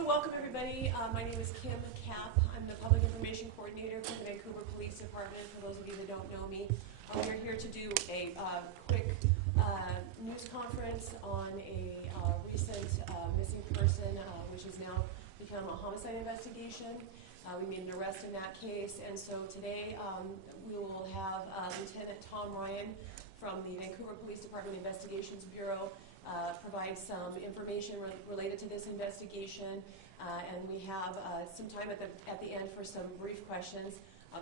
So welcome everybody. My name is Kim Kapp. I'm the Public Information Coordinator for the Vancouver Police Department, for those of you that don't know me. We're here to do a quick news conference on a recent missing person, which has now become a homicide investigation. We made an arrest in that case, and so today we will have Lieutenant Tom Ryan from the Vancouver Police Department Investigations Bureau provide some information related to this investigation, and we have some time at the end for some brief questions.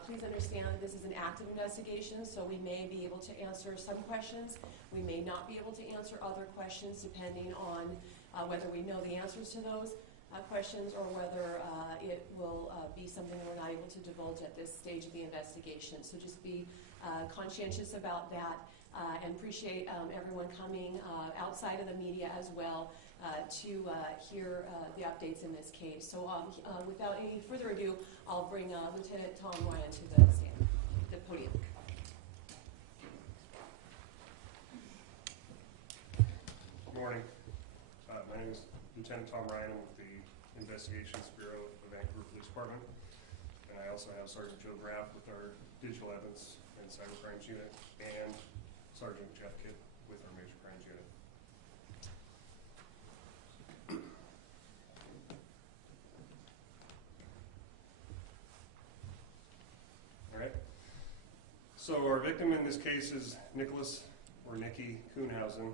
Please understand that this is an active investigation, so we may be able to answer some questions. We may not be able to answer other questions depending on whether we know the answers to those questions or whether it will be something that we're not able to divulge at this stage of the investigation. So just be conscientious about that. And appreciate everyone coming outside of the media as well to hear the updates in this case. So without any further ado, I'll bring Lieutenant Tom Ryan to the podium. Good morning. My name is Lieutenant Tom Ryan. I'm with the Investigations Bureau of the Vancouver Police Department. And I also have Sergeant Joe Graff with our Digital Evidence and Cyber Crimes Unit, and Sergeant Jeff Kitt with our Major Crimes Unit. All right. So our victim in this case is Nicholas, or Nicky, Kuhnhausen,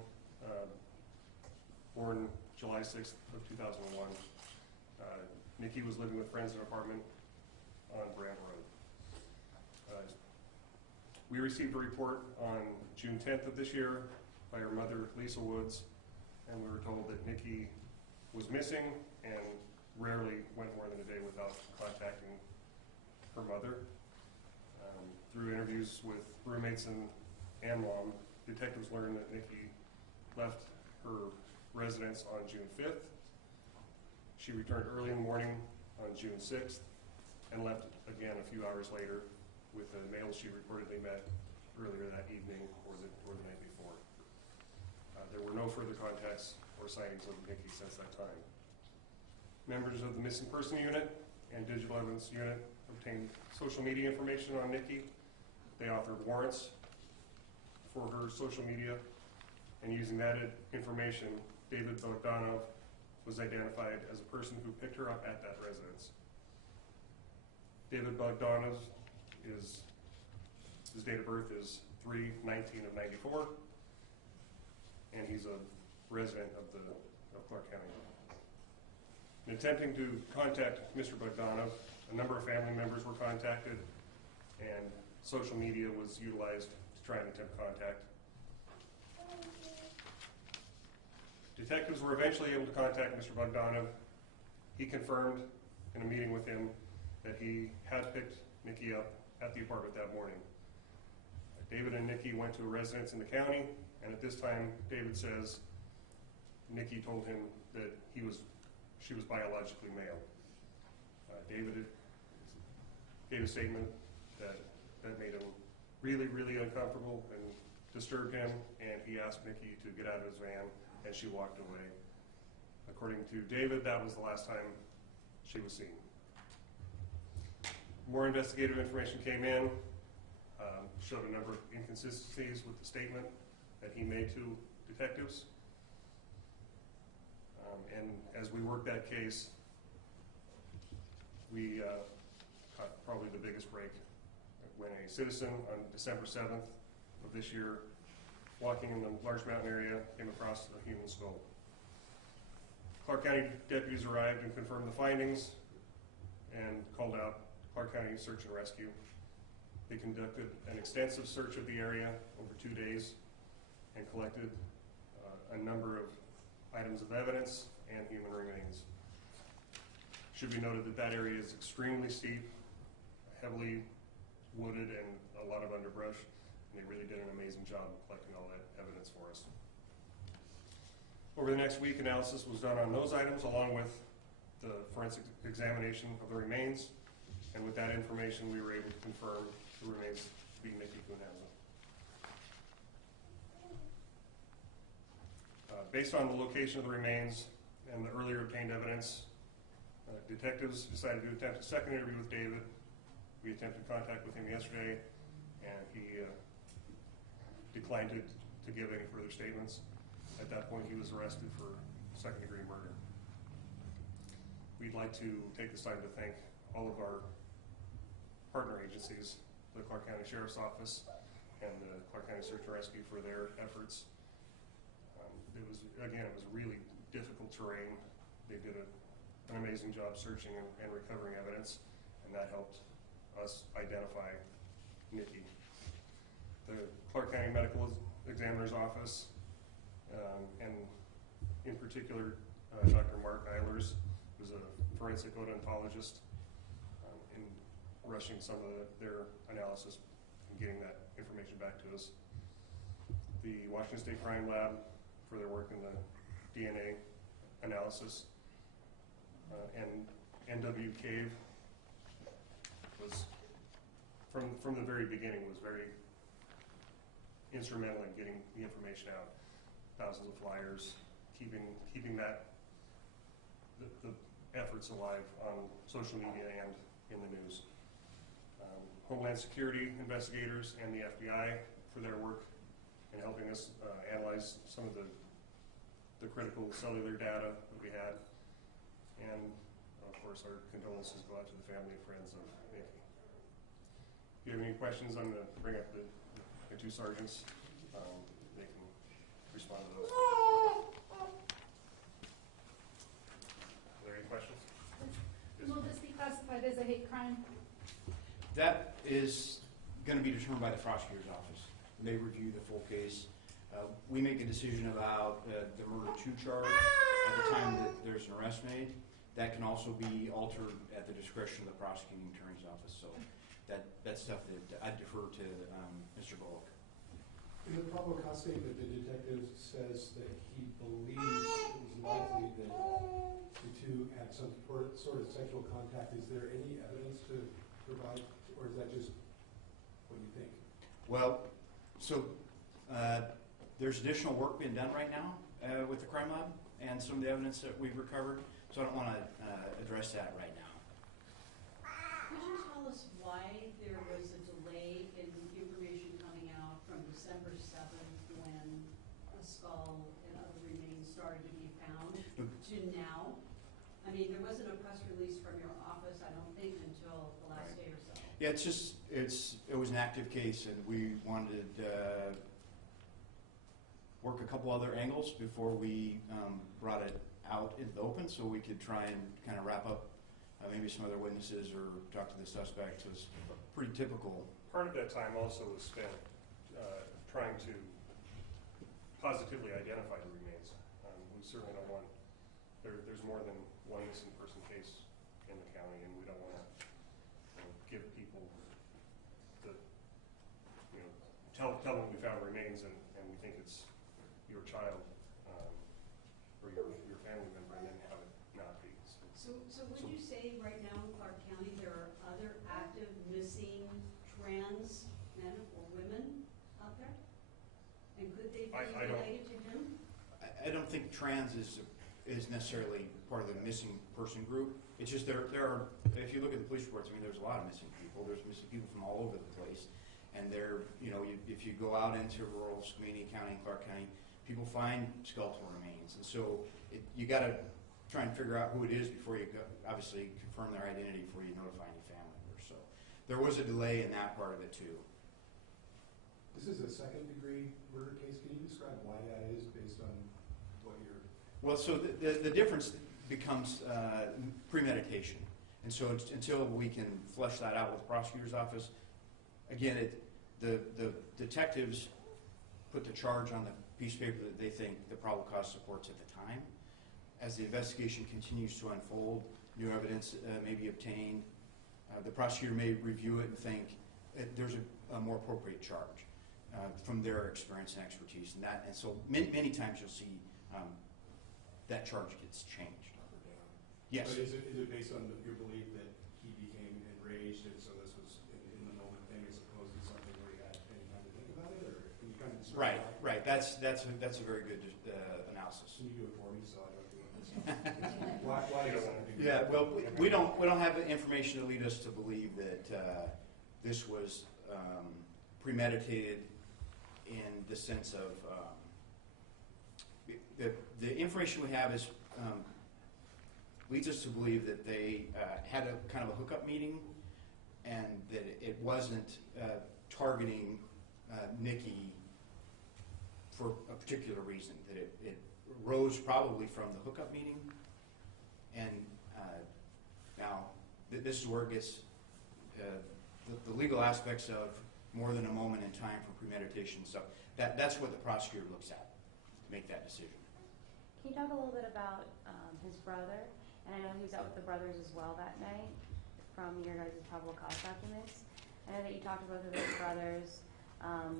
born July 6th of 2001. Nicky was living with friends in an apartment on Brant Road. We received a report on June 10th of this year by her mother, Lisa Woods, and we were told that Nicky was missing and rarely went more than a day without contacting her mother. Through interviews with roommates and mom, detectives learned that Nicky left her residence on June 5th. She returned early in the morning on June 6th and left again a few hours later with a male she reportedly met earlier that evening or the night before. There were no further contacts or sightings of Nicky since that time. Members of the Missing Person Unit and Digital Evidence Unit obtained social media information on Nicky. They authored warrants for her social media, and using that information, David Bogdanov was identified as a person who picked her up at that residence. David Bogdanov his date of birth is 3/19 of 94, and he's a resident of Clark County. In attempting to contact Mr. Bogdanov, a number of family members were contacted, and social media was utilized to try and attempt contact. Detectives were eventually able to contact Mr. Bogdanov. He confirmed in a meeting with him that he had picked Nicky up at the apartment that morning. David and Nicky went to a residence in the county, and at this time, David says Nicky told him that she was biologically male. David gave a statement that made him really, really uncomfortable and disturbed him, and he asked Nicky to get out of his van, and she walked away. According to David, that was the last time she was seen. More investigative information came in, showed a number of inconsistencies with the statement that he made to detectives. And as we worked that case, we caught probably the biggest break when a citizen on December 7th of this year, walking in the Large Mountain area, came across a human skull. Clark County deputies arrived and confirmed the findings and called out Clark County Search and Rescue. They conducted an extensive search of the area over 2 days and collected a number of items of evidence and human remains. Should be noted that that area is extremely steep, heavily wooded, and a lot of underbrush, and they really did an amazing job of collecting all that evidence for us. Over the next week, analysis was done on those items along with the forensic examination of the remains, and with that information we were able to confirm the remains to be Nicky Kuhnhausen. Based on the location of the remains and the earlier obtained evidence, Detectives decided to attempt a second interview with David. We attempted contact with him yesterday, and he declined to give any further statements. At that point, he was arrested for second-degree murder. We'd like to take this time to thank all of our partner agencies, the Clark County Sheriff's Office and the Clark County Search and Rescue, for their efforts. It was really difficult terrain. They did an amazing job searching and recovering evidence, and that helped us identify Nikki. The Clark County Medical Examiner's Office, and in particular, Dr. Mark Eilers, who's a forensic odontologist, in rushing some of their analysis and getting that information back to us. The Washington State Crime Lab for their work in the DNA analysis, and NW Cave was, from the very beginning, was very instrumental in getting the information out. Thousands of flyers, keeping that the efforts alive on social media and in the news. Homeland Security investigators and the FBI for their work in helping us analyze some of the critical cellular data that we had. And of course, our condolences go out to the family and friends of Nikki. If you have any questions, I'm going to bring up the two sergeants. They can respond to those. Are there any questions? Will this be classified as a hate crime? That is going to be determined by the prosecutor's office. They review the full case. We make a decision about the murder 2 charge at the time that there's an arrest made. That can also be altered at the discretion of the prosecuting attorney's office. So that's stuff that I defer to Mr. Bullock. In the probable cause statement, the detective says that he believes it was likely that the two had some sort of sexual contact. Is there any evidence to provide, or is that just what you think? Well, so there's additional work being done right now with the crime lab and some of the evidence that we've recovered. So I don't want to address that right now. Could you tell us why there was a delay in information coming out from December 7th when a skull and other remains started to be found to now? I mean, there wasn't a press release from your office, I don't think, until the last day or so. Yeah, it was an active case, and we wanted to work a couple other angles before we brought it out in the open, so we could try and kind of wrap up maybe some other witnesses or talk to the suspect. It was pretty typical. Part of that time also was spent trying to positively identify the remains. We certainly don't want, there's more than one missing person case in the county, and we don't want to give people tell them we found remains and we think it's your child or your family member, and then have it not be. So would you say right now in Clark County there are other active missing trans men or women out there? And could they be related to him? I don't think trans is necessarily part of the missing person group. It's just there are, if you look at the police reports, I mean, there's a lot of missing people. There's missing people from all over the place. And if you go out into rural Skamania County and Clark County, people find skeletal remains. And so you got to try and figure out who it is before you obviously confirm their identity before you notify any family members. So there was a delay in that part of it too. This is a second-degree murder case. Can you describe why that is based on what you're... Well, so the difference becomes premeditation. And so until we can flesh that out with the prosecutor's office, again, the detectives put the charge on the piece of paper that they think the probable cause supports at the time. As the investigation continues to unfold, new evidence may be obtained. The prosecutor may review it and think there's a more appropriate charge from their experience and expertise. And so many times you'll see that charge gets changed. Up or down? Yes. But is it based on your belief that he became enraged and so this was in the moment thing as opposed to something where he had any time to think about it? Or can you kind of describe that? Right. That's a very good analysis. Can you do it for me so I don't have to look this Why does that do Yeah, that? well, we don't have the information to lead us to believe that this was premeditated in the sense of the information we have is leads us to believe that they had a kind of a hookup meeting, and that it wasn't targeting Nikki for a particular reason. That it rose probably from the hookup meeting, and now this is where it gets the legal aspects of more than a moment in time for premeditation stuff. That's what the prosecutor looks at to make that decision. Can you talk a little bit about his brother? And I know he was out with the brothers as well that night from your guys' probable cause documents. I know that you talked to both of those brothers.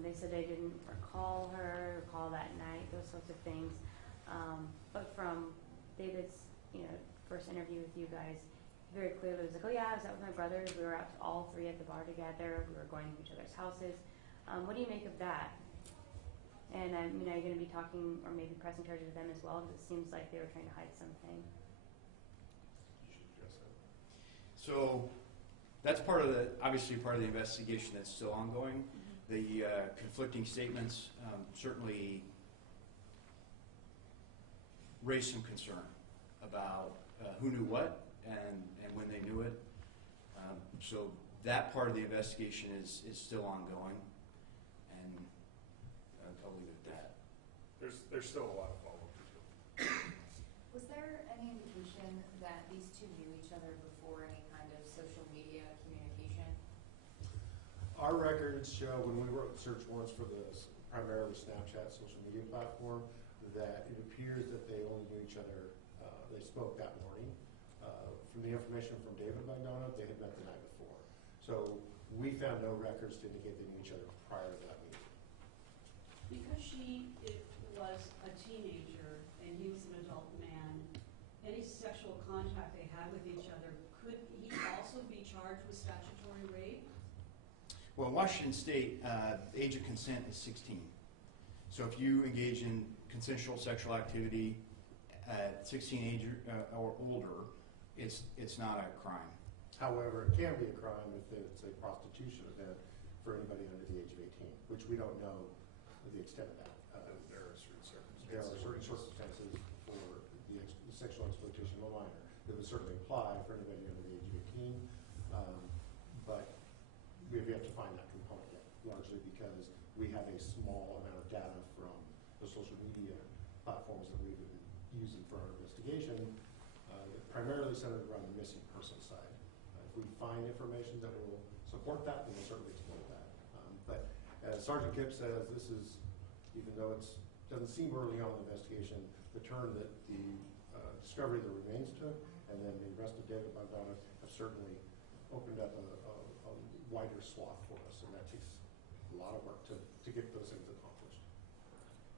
They said they didn't recall that night, those sorts of things. But from David's, first interview with you guys, very clearly it was like, oh yeah, I was out with my brothers. We were out all three at the bar together. We were going to each other's houses. What do you make of that? And are you going to be talking or maybe pressing charges with them as well? Because it seems like they were trying to hide something. You should address that. So that's obviously part of the investigation that's still ongoing. The conflicting statements certainly raised some concern about who knew what and when they knew it. So that part of the investigation is still ongoing, and I'll leave it at that. There's still a lot of follow-up to do. Was there any indication that these two knew each other before any kind of social media communication? Our records show when we wrote search warrants for the primarily Snapchat social media platform that it appears that they only knew each other. They spoke that morning. From the information from David McDonough, they had met the night before. So we found no records to indicate they knew each other prior to that meeting. Because she was a teenager and he was an adult man, any sexual contact they had with each other, could he also be charged with statutory rape? Well, in Washington State, the age of consent is 16. So if you engage in consensual sexual activity at 16 age or older, it's not a crime. However, it can be a crime if it's a prostitution event for anybody under the age of 18, which we don't know the extent of that. There are certain circumstances. There are certain circumstances for the sexual exploitation of a minor that would certainly apply for anybody under the age of 18, but we have yet to find that component yet, largely because we have a small amount of data from the social media platforms that we've been using for our investigation, primarily centered around the missing person side. If we find information that will support that, then we'll certainly exploit that. But as Sergeant Gibb says, this is, even though it doesn't seem early on in the investigation, the turn that the discovery of the remains took, and then the arrest of David McDonough have certainly opened up a wider swath for us, and that takes a lot of work to get those things accomplished.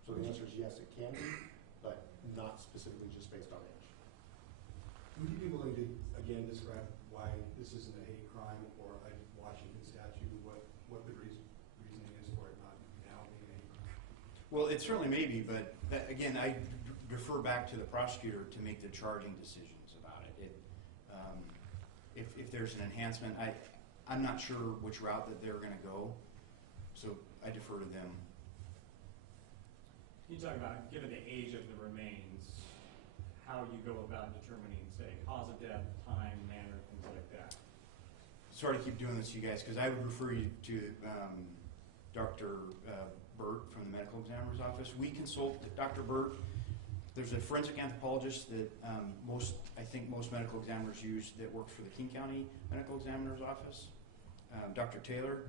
So the answer is yes, it can be, but not specifically just based on age. Would you be willing to, again, describe why this isn't a hate crime or a Washington statute? What the reasoning is for it not now being a hate crime? Well, it certainly may be, but again, I defer back to the prosecutor to make the charging decisions about it. If there's an enhancement, I'm not sure which route that they're going to go, so I defer to them. You talk about, given the age of the remains, how you go about determining, say, cause of death, time, manner, things like that. Sorry to keep doing this to you guys, because I would refer you to Dr. Burt from the medical examiner's office. We consult Dr. Burt. There's a forensic anthropologist that I think most medical examiners use that works for the King County Medical Examiner's Office, Dr. Taylor,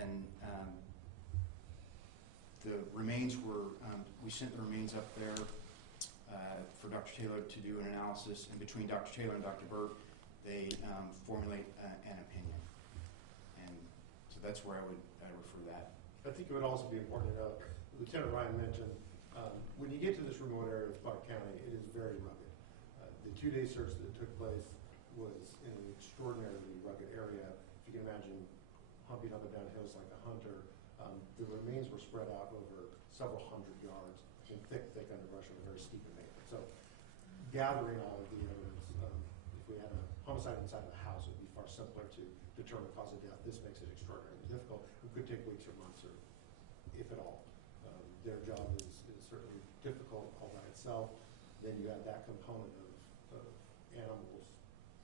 and the remains were, we sent the remains up there for Dr. Taylor to do an analysis, and between Dr. Taylor and Dr. Burt, they formulate an opinion. And so that's where I would refer that. I think it would also be important to note, Lieutenant Ryan mentioned, when you get to this remote area of Clark County, it is very rugged. The 2-day search that took place was in an extraordinarily rugged area. If you can imagine humping up and down hills like a hunter, the remains were spread out over several hundred yards in thick underbrush on a very steep embankment. So gathering all of the evidence. If we had a homicide inside of the house, it would be far simpler to determine cause of death. This makes it extraordinarily difficult. It could take weeks or months, or if at all. Their job is certainly difficult all by itself. Then you add that component of animals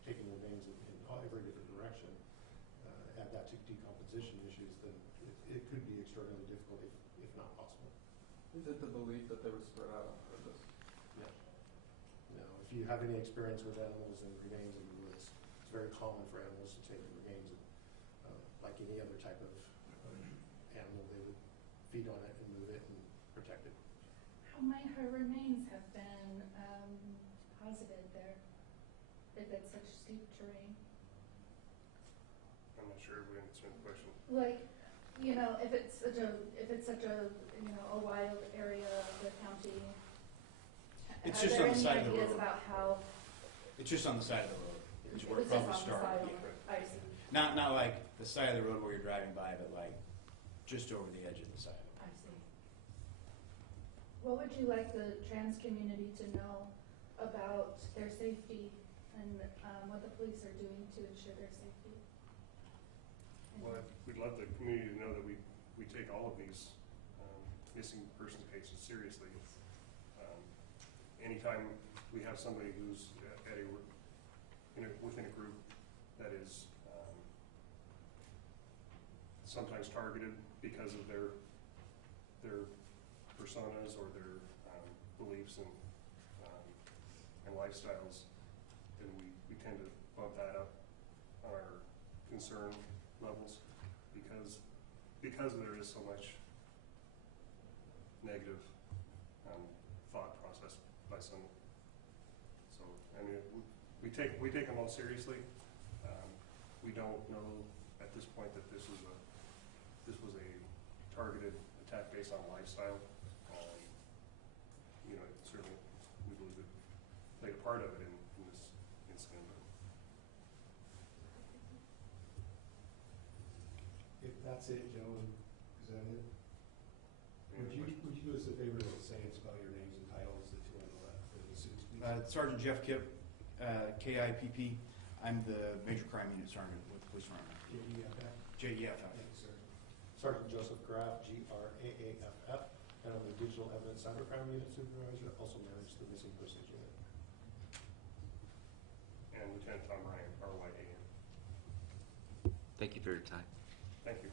taking remains in every different direction. Add that to decomposition issues, then it could be extraordinarily difficult, if not possible. Is it the belief that they were spread out on purpose? No. No. If you have any experience with animals and remains in the woods, it's very common for animals to take remains, like any other type of animal. They would feed on it and move it and protect it. How might her remains have been posited there if it's such steep terrain? I'm not sure if we understand the question. Like, if it's such a a wild area of the county. It's are just there on the any side of the ideas road. about how It's just on the side of the road. Is where it it's just probably on the started. side of Yeah. I see. Not like the side of the road where you're driving by, but like just over the edge of the side. I see. What would you like the trans community to know about their safety and what the police are doing to ensure their safety? Well, we'd love the community to know that we take all of these missing persons cases seriously. Anytime we have somebody who's within a group that is sometimes targeted because of their personas or their beliefs and lifestyles, then we tend to bump that up on our concern levels because there is so much negative thought process by some. So I mean, we take them all seriously. We don't know at this point that this was a targeted attack based on lifestyle. Certainly we believe it played a part of it in this incident. If that's it, gentlemen, is that it? Would you do us a favor and say and spell your names and titles, the two on the left, for the suits, please? Sergeant Jeff Kipp, KIPP. I'm the Major Crime Unit Sergeant with the Police Department. JEFF. JEF. Thank you, sir. Sergeant Joseph Graff, GRAAFF, and I'm the Digital Evidence Cybercrime Unit Supervisor, also manage the Missing Persons Unit. And Lieutenant Tom Ryan, RYAN. Thank you for your time. Thank you.